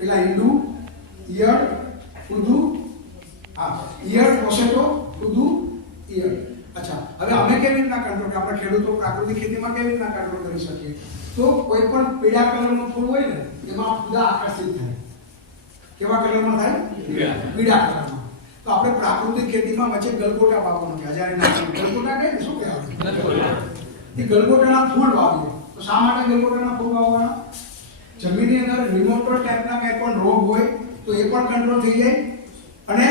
પેલા ઈંડું ઈયળ ઉદુ હા ઈયળ પોસેટો ઉદુ ઈયળ. અચ્છા હવે અમે કેવી રીતના કંટ્રોલ આપણે ખેડૂતો પ્રાકૃતિક ખેતીમાં કેવી રીતના કંટ્રોલ કરી શકીએ? તો કોઈ પણ પીળા કલરનું ફૂલ હોય ને એમાં ફૂલા આકર્ષિત થાય. કેવા કલરમાં થાય? પીળા. કલરમાં. તો આપણે પ્રાકૃતિક ખેતીમાં વચ્ચે ગલગોટા વાવવાનું છે હજારે ગલગોટા કહે ને શું કહેવાય? એ ગલગોટાના ફૂલ વાવીએ. તો શા માટે ગલગોટાના ફૂલ વાવવાના જમીનની અંદર રિમોટર ટાઈપના કંઈ પણ રોગ હોય તો એ પણ કંટ્રોલ થઈ જાય અને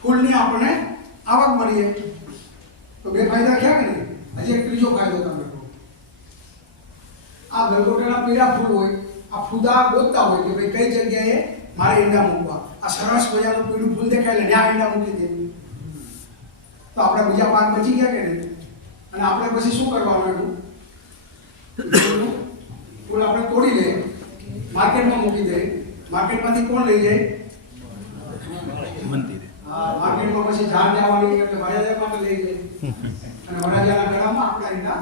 ફૂલની આપણને આવક મળીએ. તો બે ફાયદા ક્યાં કે હજી એક ત્રીજો ફાયદો તમને આ ગલગોટાના પીળા ફૂલ હોય, આ ફૂદા ગોતતા હોય કે ભાઈ કઈ જગ્યાએ મારે ઈંડા મૂકવા? આ સરસ મજાનું પીળું ફૂલ દેખાય એટલે ત્યાં ઈંડા મૂકી દે. તો આપણે બીજા પાક બચી ગયા કે નહીં? અને આપણે પછી શું કરવાનું એનું? ફૂલ આપણે તોડી લઈએ માર્કેટમાં મૂકી દઈએ માર્કેટમાંથી કોણ લઈ જાય? હા, માર્કેટમાં પછી ઝાડ જવાની એટલે વડાજા માટે લઈ જાય. અને વડાજાના ગળામાં આપણા નહીં?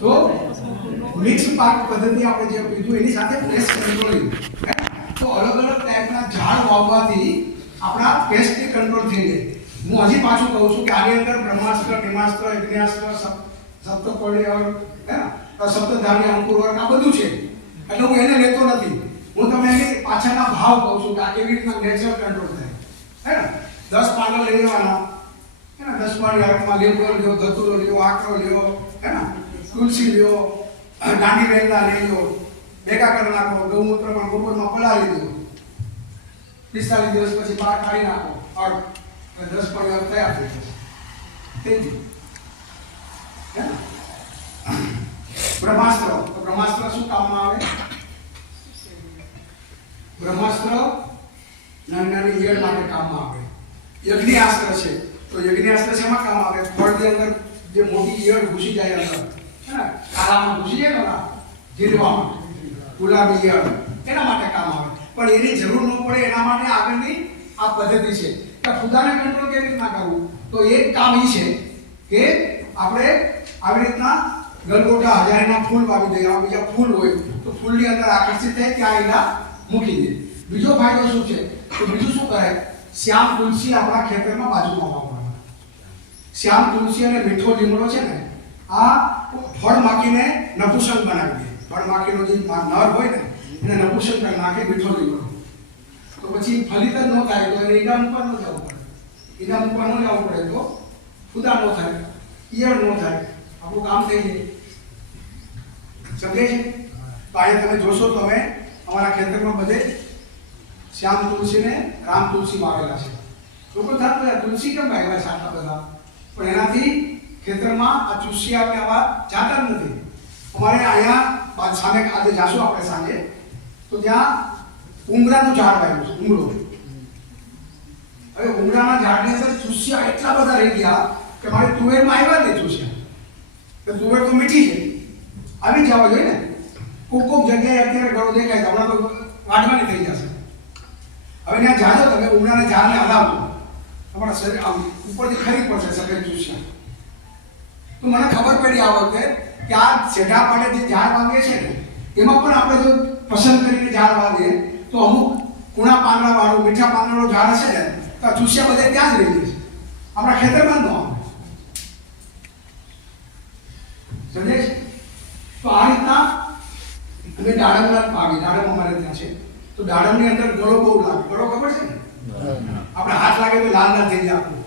તો મિક્સ પાક પદ્ધતિ આપણે જે કીધું એની સાથે પેસ્ટ કંટ્રોલિંગ અલગ અલગ ટાઈપના ઝાડ વાવવાથી આપણા પેસ્ટને કંટ્રોલ થઈ જાય. હું હજી પાછું કહું છું કે આની અંદર બ્રહ્માસ્ત્ર નિમાસ્ત્ર યજ્ઞાસ્ત્ર સપ- સપ્તપર્ણી હે સપ્તધારી, અંકુર વર્ગ, આ બધું છે. એટલે હું એને લેતો નથી. હું તમને એની પાછળના ભાવ કહું છું કે આ કેવી રીતના નેચરલ કંટ્રોલ થાય. હે ને? દસ પાંડવ લઈ લેવાના. હે ને? દસ પાણી હાથમાં લીમડો લ્યો, ધતુરો લ્યો, આકરો લ્યો, હે ને? તુલસી લ્યો દાંડી વેલના લઈ લો ભેગા કરી નાખો ગૌમૂત્રમાં ગોબરમાં પલાળી દો. પિસ્તાલીસ દિવસ પછી બહાર કાઢી નાખો. અર્ક એટલે દસ પાણી તૈયાર થઈ જશે. થઈ ગયું હે ને? બ્રહ્માસ્ત્ર. તો બ્રહ્માસ્ત્ર શું કામમાં આવે? બ્રહ્માસ્ત્ર નાની નાની ઈયળ માટે કામમાં આવે. યજ્ઞાસ્ત્ર છે. તો યજ્ઞાસ્ત્ર શેમાં કામ આવે? ફળની અંદર જે મોટી ઈયળ ઘૂસી જાય અંદર. હે ને? કાળામાં ઘૂસી જાય ને ઓલા જીરવામાં ગુલાબી એના માટે કામ આવે. પણ એની જરૂર ન પડે એના માટે આગળની આ પદ્ધતિ છે. કે ખુદાને કંટ્રોલ કેવી રીતના કરવું? તો એક કામ એ છે કે આપણે આવી રીતના ગલગોટા, હજારીના ફૂલ વાવી દઈએ. આ બીજા ફૂલ હોય તો ફૂલની અંદર આકર્ષિત થાય ત્યાં એના મૂકી દે બીજો ફાયદો શું છે? તો બીજું શું કરે? શ્યામ તુલસી આપણા ખેતરમાં બાજુમાં વાવવાના. શ્યામ તુલસી અને મીઠો લીમડો છે ને, આ ફળ માખીને નપુસંગ બનાવી દે ફળ માખીનો જે નર હોય ને, એને નપુસંગ કરી નાખે મીઠો લીમડો તો પછી ફલિત જ ન થાય તો એને ઈંડા ઉપર ન જવું પડે. ઈંડા ઉપર ન જવું પડે તો ખુદા ન થાય, ઈયળ ન થાય. આપણું કામ થઈ જાય. સમજે છે? તો તમે જોશો તો અમે અમારા ખેતરમાં બધે શ્યામ તુલસી ને રામ તુલસી વાવેલા છે. લોકો થાય તુલસી કેમ વાગેલા છે આટલા બધા? પણ એનાથી ખેતરમાં આ ચૂસિયા કે આવા જાતા જ નથી. અમારે અહીંયા સામે આજે જાશું આપણે સાંજે. તો ત્યાં ઉમરાનું ઝાડ વાવ્યું છે, ઉમરો. હવે ઉમરાના ઝાડની અંદર ચૂસિયા એટલા બધા રહી ગયા કે મારે તુવેરમાં આવ્યા નહીં ચૂસિયા. તો તુવેર તો મીઠી છે. આવી જવા જોઈએ ને. કોક કોક જગ્યાએ અત્યારે ગળો દેખાય હમણાં તો વાઢવાની થઈ જશે. હવે ત્યાં જાજો તમે ઉમરાના ઝાડને હલાવો. તમારા શરીર ઉપરથી ખરી પડશે સફેદ ચૂસિયા. તો મને ખબર પડી આ વખતે કે આ સેઢા પાડે જે ઝાડ વાવીએ છે ને, એમાં પણ આપણે જો પસંદ કરીને ઝાડ વાવીએ, તો અમુક કુણા પાંદડા વાળું મીઠા પાંદડાનું ઝાડ હશે ને, તો આ ચૂસ્યા બધા ત્યાં જ રહી જશે. આપણા ખેતરમાં ન સમજે છે? તો આ રીતના અમે દાડમના વાવી દાડમ અમારે ત્યાં છે. તો દાડમની અંદર ગળો બહુ લાગે. ગળો ખબર છે ને? આપણે હાથ લાગે તો લાલ લાલ થઈ જાય આપણું.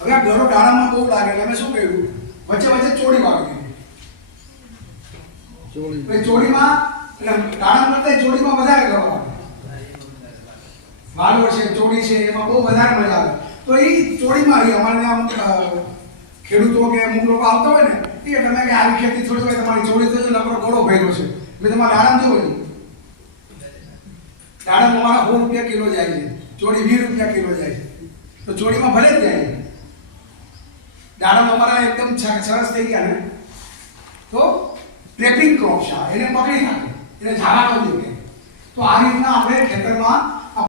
હવે આ ગળો દાડમમાં બહુ લાગે એટલે અમે શું કર્યું? વચ્ચે વચ્ચે ચોળી વાવી પછી એટલે દાડમ કરતા ચોળીમાં વધારે ગળો આવે. વાલોર છે ચોડી છે, એમાં બહુ વધારે મજા તો એ રહી અમારે ત્યાં ખેડૂતો કે અમુક લોકો આવતા હોય ને કે તમે કે આવી ખેતી થોડી હોય, તમારી ચોડી થયો નકરો ઘોડો ભર્યો છે. મેં તમારે દાડમ છે દાડમ અમારા સો રૂપિયા કિલો જાય છે. ચોડી વીસ રૂપિયા કિલો જાય છે. તો ચોડીમાં ભલે જ જાય દાડમ અમારા એકદમ સરસ થઈ ગયા ને. તો ટ્રેપિંગ ક્રોપ છે આ. એને પકડી નાખે, એને ઝાડા ન દેખાય તો આ રીતના આપણે ખેતરમાં